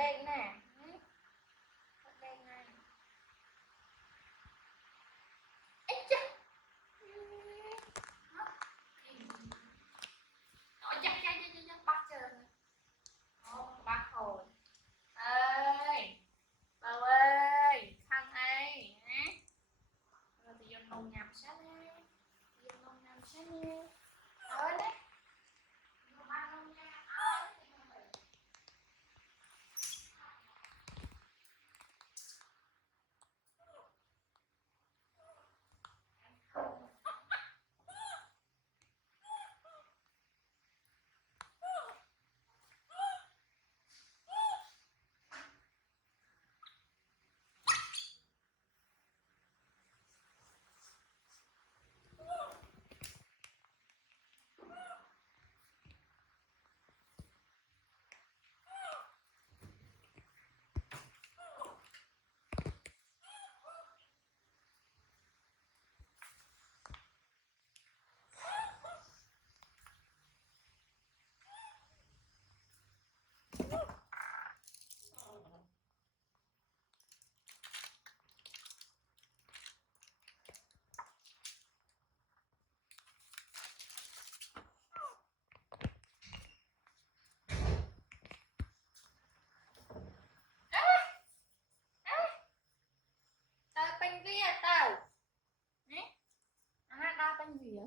đen nè. Bật đen này. Ê cha. Bắt chưa? Bắt rồi. Ơi. Bầu ơi, khăn ấy. Rồi thì dùng nồng nhằm sát nè. Dùng nồng nhằm sát nè. Rồi đấy. Tao bánh gì à tao? Nè. Đa bánh gì à?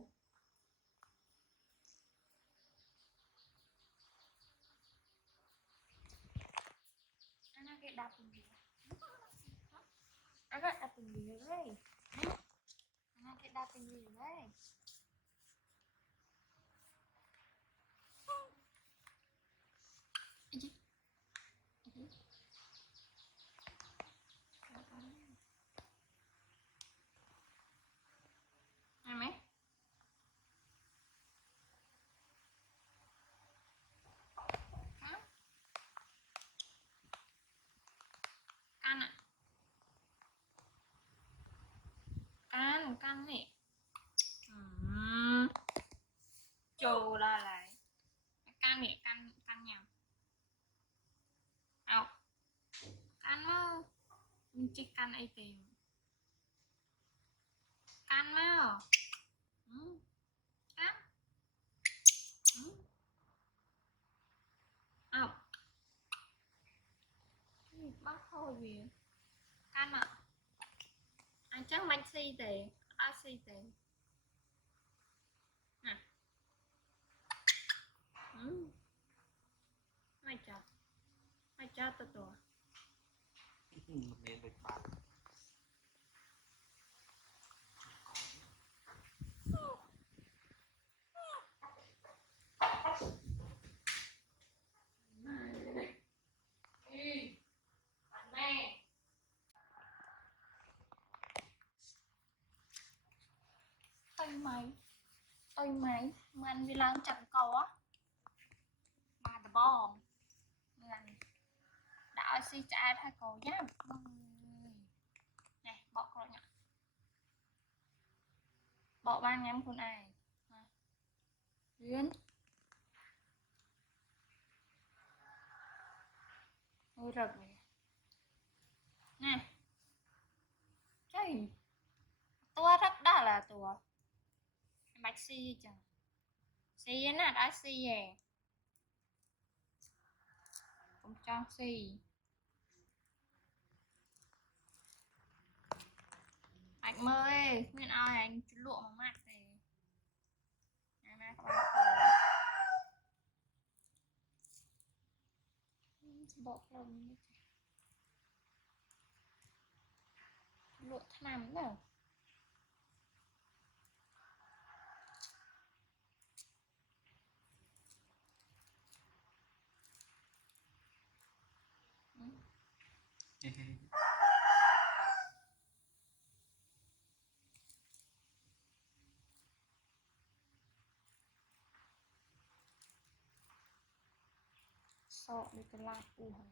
Cái đa bánh gì? Cái đa bánh gì đấy? Cái đa bánh gì đấy? Mày căn ạ. Căn này. Trù ra lại. Căn này, căn nhầm. Đâu. Căn mà. Mình chỉ căn ấy tìm. Căn mà. Căn. Đâu. Bắt thôi vì. Căn mà. Anh chắc bánh xì tề. Xì tề. Nè. Mày cho tụi tụi. Nên được bạn. Tôi mày mình đi làm chậm cầu á mà tờ bò mình đã xì trái thay cầu nhá này bỏ rồi nhá bỏ ba ngắm con này Duyên ôi rực nè trời tua rất đã là tua bạch xì chẳng xì nè đã xì về cũng cho xì anh ơi nguyên ai anh lụa mà mặt này nè các bạn bộ lông lụa nằm đâu sợ đi cái lạc u hả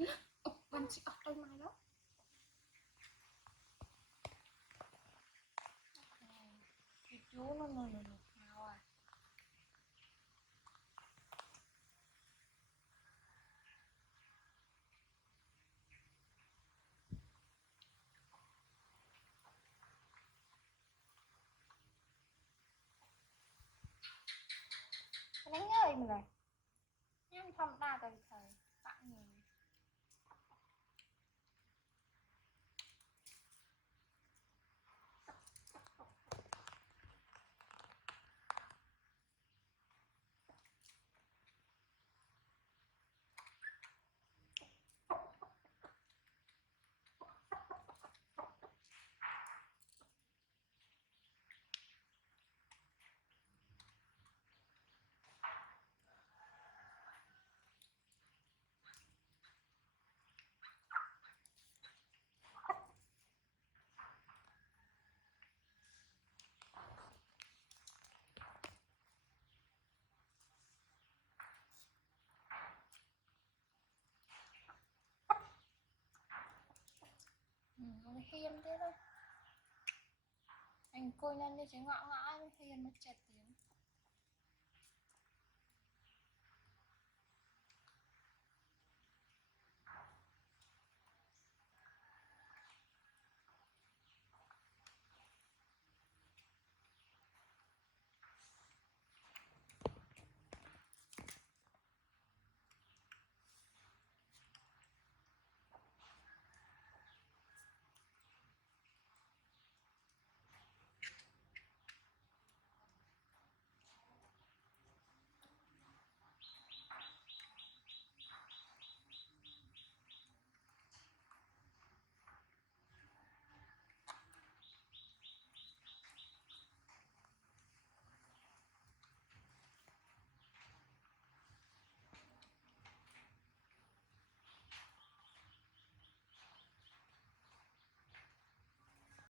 Mình sẽ ở đây mày đó. Chú nó nè nào à. Đánh ơi mình này. Nhưng không đa từ thầy bạn người. Nó hiên thế thôi. Anh coi nhanh đi chứ ngõ ngõ hiên nó chẹt tiếng.